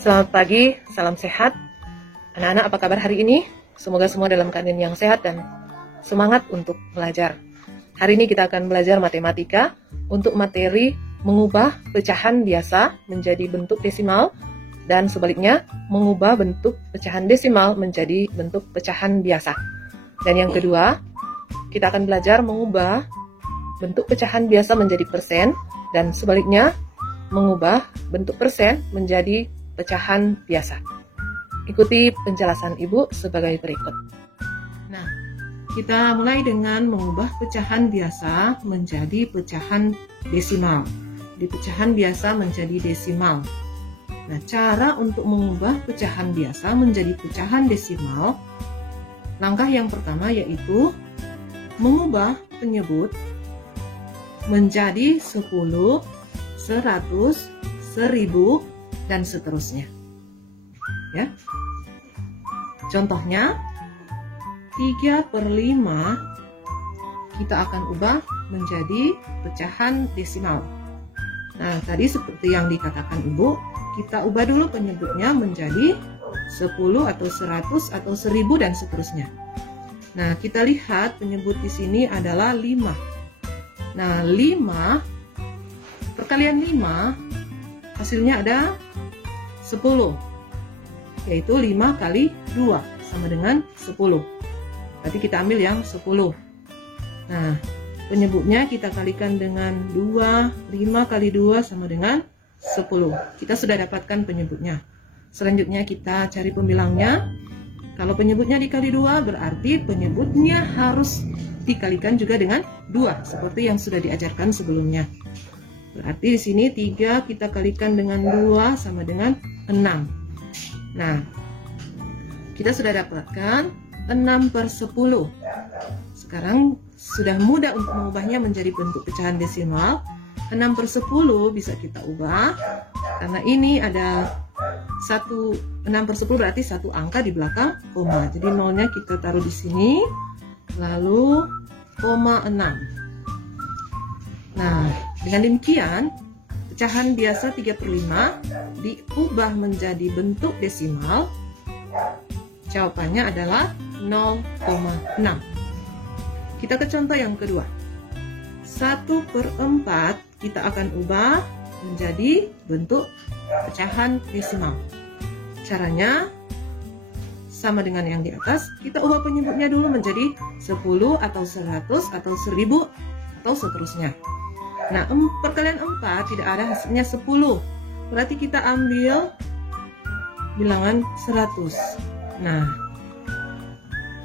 Selamat pagi, salam sehat. Anak-anak, apa kabar hari ini? Semoga semua dalam keadaan yang sehat dan semangat untuk belajar. Hari ini kita akan belajar matematika untuk materi mengubah pecahan biasa menjadi bentuk desimal dan sebaliknya mengubah bentuk pecahan desimal menjadi bentuk pecahan biasa. Dan yang kedua, kita akan belajar mengubah bentuk pecahan biasa menjadi persen dan sebaliknya mengubah bentuk persen menjadi pecahan biasa. Ikuti penjelasan Ibu sebagai berikut. Nah, kita mulai dengan mengubah pecahan biasa menjadi pecahan desimal. Di pecahan biasa menjadi desimal. Nah, cara untuk mengubah pecahan biasa menjadi pecahan desimal, langkah yang pertama yaitu mengubah penyebut menjadi 10, 100, 1000, dan seterusnya. Ya. Contohnya 3/5 kita akan ubah menjadi pecahan desimal. Nah, tadi seperti yang dikatakan Ibu, kita ubah dulu penyebutnya menjadi 10 atau 100 atau 1000 dan seterusnya. Nah, kita lihat penyebut di sini adalah 5. Nah, 5 perkalian 5 hasilnya ada 10, yaitu 5 kali 2 sama dengan 10. Berarti kita ambil yang 10. Nah, penyebutnya kita kalikan dengan 2, 5 kali 2 sama dengan 10. Kita sudah dapatkan penyebutnya. Selanjutnya kita cari pembilangnya. Kalau penyebutnya dikali 2, berarti penyebutnya harus dikalikan juga dengan 2, seperti yang sudah diajarkan sebelumnya. Berarti di sini 3 kita kalikan dengan 2 sama dengan 6. Nah, kita sudah dapatkan 6/10. Sekarang sudah mudah untuk mengubahnya menjadi bentuk pecahan desimal. 6/10 bisa kita ubah, karena ini ada 6/10 berarti satu angka di belakang koma. Jadi nolnya kita taruh di sini, lalu koma 6. Nah, dengan demikian, pecahan biasa 3/5 diubah menjadi bentuk desimal. Jawabannya adalah 0,6. Kita ke contoh yang kedua. 1/4 kita akan ubah menjadi bentuk pecahan desimal. Caranya sama dengan yang di atas. Kita ubah penyebutnya dulu menjadi 10 atau 100 atau 1000 atau seterusnya. Nah, perkalian 4 tidak ada hasilnya 10. Berarti kita ambil bilangan 100. Nah,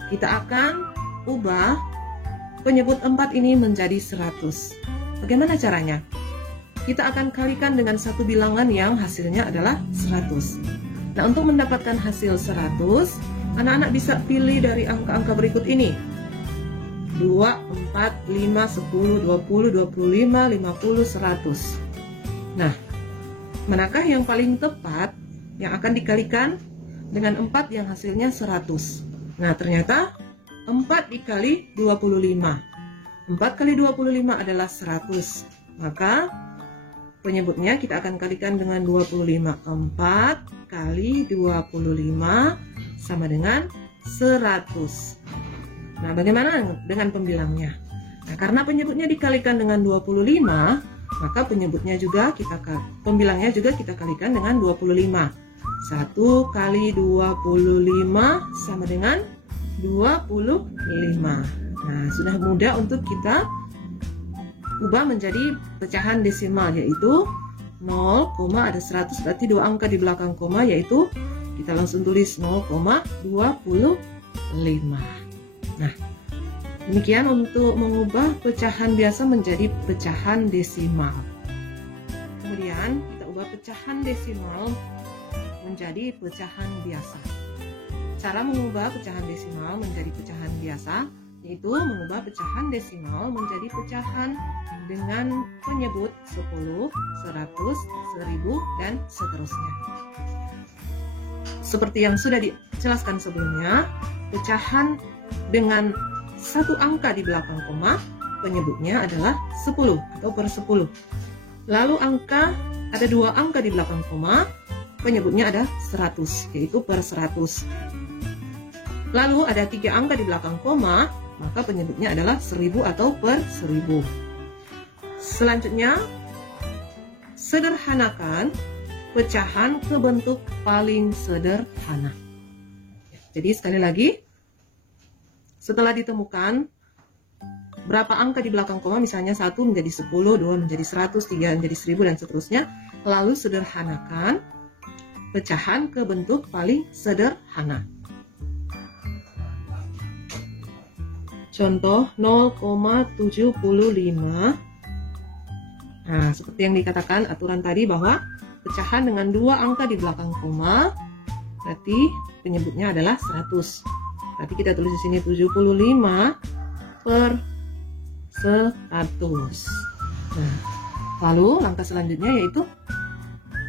kita akan ubah penyebut 4 ini menjadi 100. Bagaimana caranya? Kita akan kalikan dengan satu bilangan yang hasilnya adalah 100. Nah, untuk mendapatkan hasil 100, anak-anak bisa pilih dari angka-angka berikut ini. 2, 4, 5, 10, 20, 25, 50, 100. Nah, manakah yang paling tepat yang akan dikalikan dengan 4 yang hasilnya 100? Nah, ternyata 4 dikali 25. 4 kali 25 adalah 100. Maka penyebutnya kita akan kalikan dengan 25. 4 kali 25 sama dengan 100. Nah, bagaimana dengan pembilangnya? Nah, karena penyebutnya dikalikan dengan 25, maka pembilangnya juga kita kalikan dengan 25. 1 kali 25 sama dengan 25. Nah, sudah mudah untuk kita ubah menjadi pecahan desimal, yaitu 0, ada 100, berarti 2 angka di belakang koma, yaitu kita langsung tulis 0,25. Nah, demikian untuk mengubah pecahan biasa menjadi pecahan desimal. Kemudian kita ubah pecahan desimal menjadi pecahan biasa. Cara mengubah pecahan desimal menjadi pecahan biasa yaitu mengubah pecahan desimal menjadi pecahan dengan penyebut 10, 100, 1000, dan seterusnya. Seperti yang sudah dijelaskan sebelumnya, pecahan dengan satu angka di belakang koma, penyebutnya adalah 10 atau per 10. Lalu ada 2 angka di belakang koma, penyebutnya ada 100, yaitu per 100. Lalu ada 3 angka di belakang koma, maka penyebutnya adalah 1000 atau per 1000. Selanjutnya, sederhanakan pecahan ke bentuk paling sederhana. Jadi sekali lagi, setelah ditemukan berapa angka di belakang koma, misalnya 1 menjadi 10, 2 menjadi 100, 3 menjadi 1000, dan seterusnya, lalu sederhanakan pecahan ke bentuk paling sederhana. Contoh 0,75. Nah, seperti yang dikatakan aturan tadi bahwa pecahan dengan 2 angka di belakang koma, berarti penyebutnya adalah 100. Tapi kita tulis di sini 75 per 100. Nah, lalu langkah selanjutnya yaitu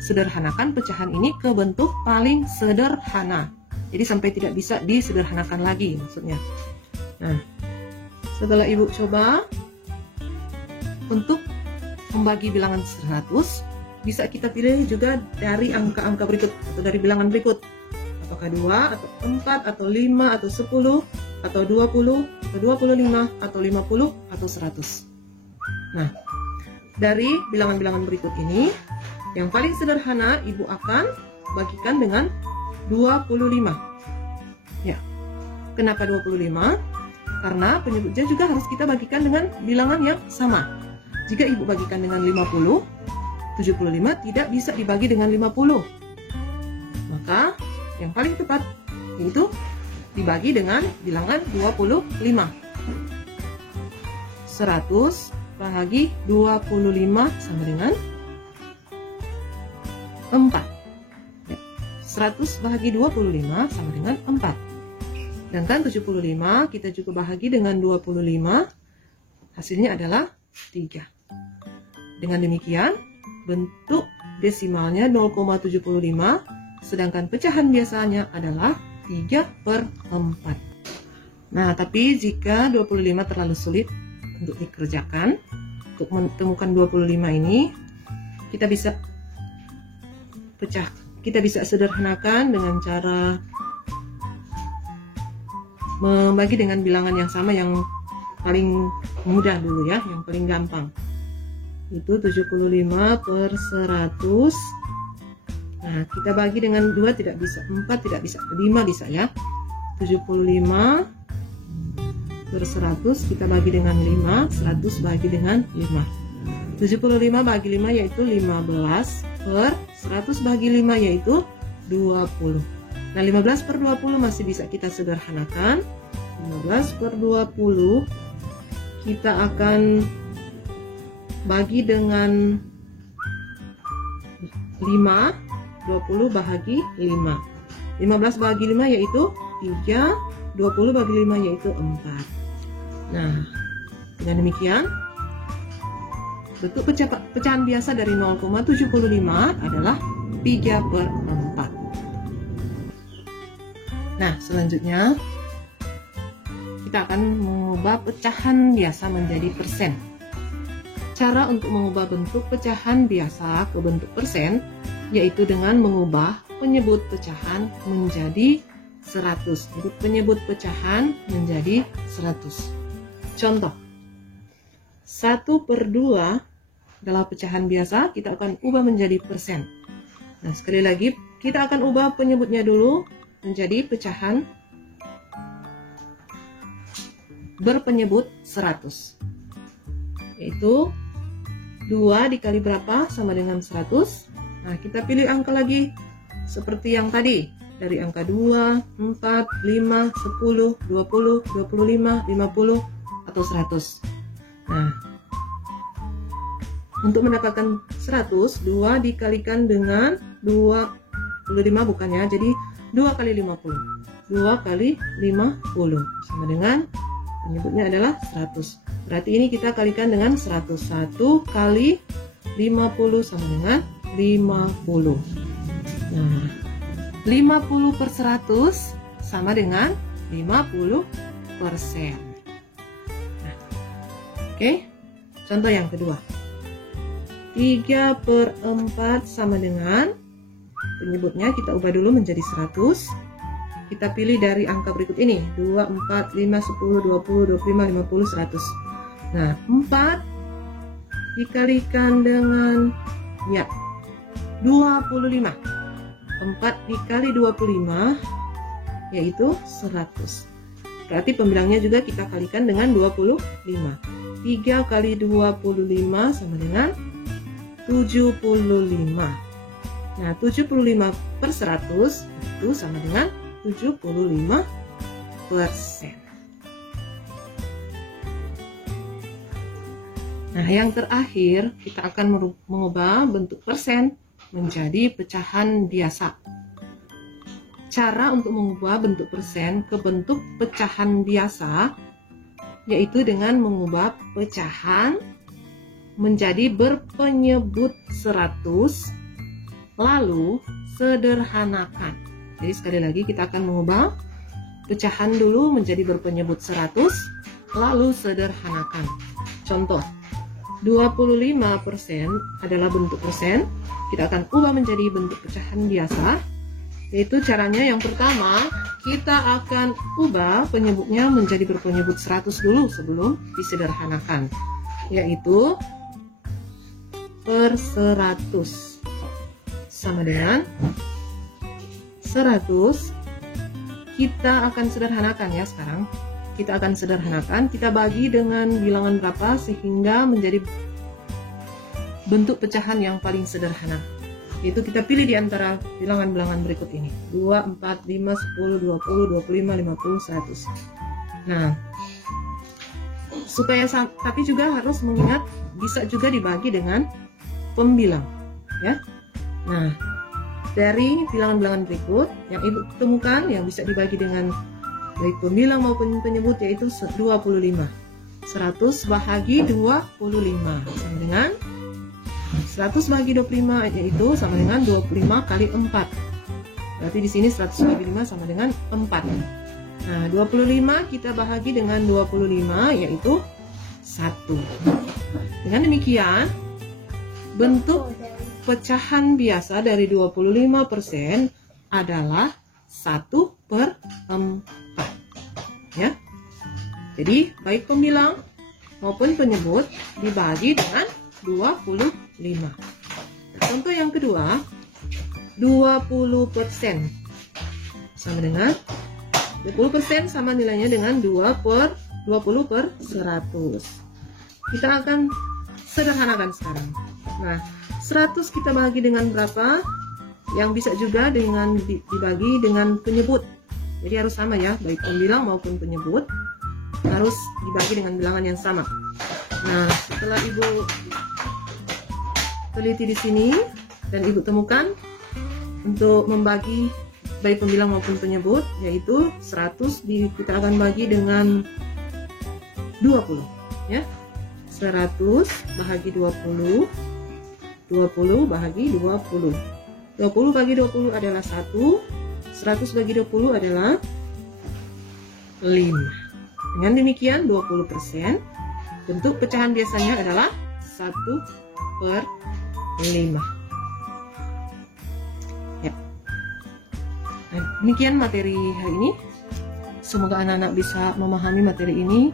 sederhanakan pecahan ini ke bentuk paling sederhana. Jadi sampai tidak bisa disederhanakan lagi maksudnya. Nah, setelah Ibu coba untuk membagi bilangan 100, bisa kita pilih juga dari angka-angka berikut atau dari bilangan berikut. Apakah 2 atau 4 atau 5 atau 10 atau 20 atau 25 atau 50 atau 100. Nah, dari bilangan-bilangan berikut ini, yang paling sederhana Ibu akan bagikan dengan 25. Ya, kenapa 25? Karena penyebutnya juga harus kita bagikan dengan bilangan yang sama. Jika Ibu bagikan dengan 50, 75 tidak bisa dibagi dengan 50. Maka yang paling tepat yaitu dibagi dengan bilangan 25. 100 bahagi 25 sama dengan 4. 100 bahagi 25 sama dengan 4. Sedangkan 75 kita juga bahagi dengan 25, hasilnya adalah 3. Dengan demikian, bentuk desimalnya 0,75, sedangkan pecahan biasanya adalah 3/4. Nah, tapi jika 25 terlalu sulit untuk dikerjakan, untuk menemukan 25 ini, kita bisa sederhanakan dengan cara membagi dengan bilangan yang sama yang paling mudah dulu ya, yang paling gampang. Itu 75 per 100. Nah, kita bagi dengan 2 tidak bisa, 4 tidak bisa, 5 bisa ya. 75 per 100 kita bagi dengan 5, 100 bagi dengan 5. 75 bagi 5 yaitu 15, per 100 bagi 5 yaitu 20. Nah, 15 per 20 masih bisa kita sederhanakan. 15 per 20 kita akan bagi dengan 5, 20 bahagi 5. 15 bagi 5 yaitu 3, 20 bagi 5 yaitu 4. Nah, dengan demikian bentuk pecahan biasa dari 0,75 adalah 3/4. Nah, selanjutnya kita akan mengubah pecahan biasa menjadi persen. Cara untuk mengubah bentuk pecahan biasa ke bentuk persen yaitu dengan mengubah penyebut pecahan menjadi 100. Jadi penyebut pecahan menjadi 100. Contoh, 1/2 adalah pecahan biasa, kita akan ubah menjadi persen. Nah, sekali lagi kita akan ubah penyebutnya dulu menjadi pecahan berpenyebut 100. Yaitu 2 dikali berapa sama dengan 100. Nah, kita pilih angka lagi seperti yang tadi. Dari angka 2, 4, 5, 10, 20, 25, 50, atau 100. Nah, untuk mendapatkan 100, 2 dikalikan dengan 25 bukannya, jadi 2 kali 50. 2 kali 50 sama dengan penyebutnya adalah 100. Berarti ini kita kalikan dengan 100. 1 kali 50 sama dengan 50. Nah, 50 per 100 sama dengan 50%. Nah, oke, contoh yang kedua. 3/4 sama dengan penyebutnya kita ubah dulu menjadi 100. Kita pilih dari angka berikut ini, 2, 4, 5, 10, 20, 25, 50, 100. Nah, 4 dikalikan dengan 25. 4 dikali 25 yaitu 100. Berarti pembilangnya juga kita kalikan dengan 25. 3 kali 25 sama dengan 75. Nah, 75 per 100 itu sama dengan 75%. Nah, yang terakhir kita akan mengubah bentuk persen menjadi pecahan biasa. Cara untuk mengubah bentuk persen ke bentuk pecahan biasa yaitu dengan mengubah pecahan menjadi berpenyebut 100 lalu sederhanakan. Jadi sekali lagi kita akan mengubah pecahan dulu menjadi berpenyebut 100 lalu sederhanakan. Contoh, 25% adalah bentuk persen. Kita akan ubah menjadi bentuk pecahan biasa. Yaitu caranya yang pertama, kita akan ubah penyebutnya menjadi berpenyebut 100 dulu sebelum disederhanakan. Yaitu per 100 sama dengan 100. Kita akan sederhanakan ya sekarang. Kita akan sederhanakan, kita bagi dengan bilangan berapa sehingga menjadi bentuk pecahan yang paling sederhana. Yaitu kita pilih di antara bilangan-bilangan berikut ini. 2, 4, 5, 10, 20, 25, 50, 100. Nah, tapi juga harus mengingat bisa juga dibagi dengan pembilang ya. Nah, dari bilangan-bilangan berikut yang Ibu temukan yang bisa dibagi dengan baik pembilang maupun penyebut yaitu 25. 100 bahagi 25 sama dengan 100 bahagi 25 yaitu sama dengan 25 kali 4. Berarti di sini 100 bahagi 5 sama dengan 4. Nah, 25 kita bahagi dengan 25 yaitu 1. Dengan demikian, bentuk pecahan biasa dari 25% adalah 1/4. Ya. Jadi, baik pembilang maupun penyebut dibagi dengan 25. Contoh yang kedua, 20% sama dengan 20% sama nilainya dengan 20 per 100. Kita akan sederhanakan sekarang. Nah, 100 kita bagi dengan berapa? Yang bisa juga dengan dibagi dengan penyebut. Jadi harus sama ya, baik pembilang maupun penyebut harus dibagi dengan bilangan yang sama. Nah, setelah Ibu teliti di sini dan Ibu temukan untuk membagi baik pembilang maupun penyebut, yaitu 100 kita akan bagi dengan 20 ya. 100 bahagi 20, 20 bahagi 20. 20 bagi 20 adalah 1, 100 bagi 20 adalah 5. Dengan demikian 20% bentuk pecahan biasanya adalah 1/5. Ya. Nah, demikian materi hari ini. Semoga anak-anak bisa memahami materi ini.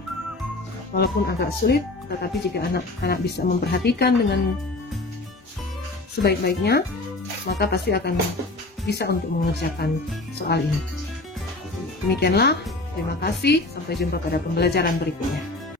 Walaupun agak sulit, tetapi jika anak-anak bisa memperhatikan dengan sebaik-baiknya, maka pasti akan bisa untuk mengerjakan soal ini. Demikianlah, terima kasih. Sampai jumpa pada pembelajaran berikutnya.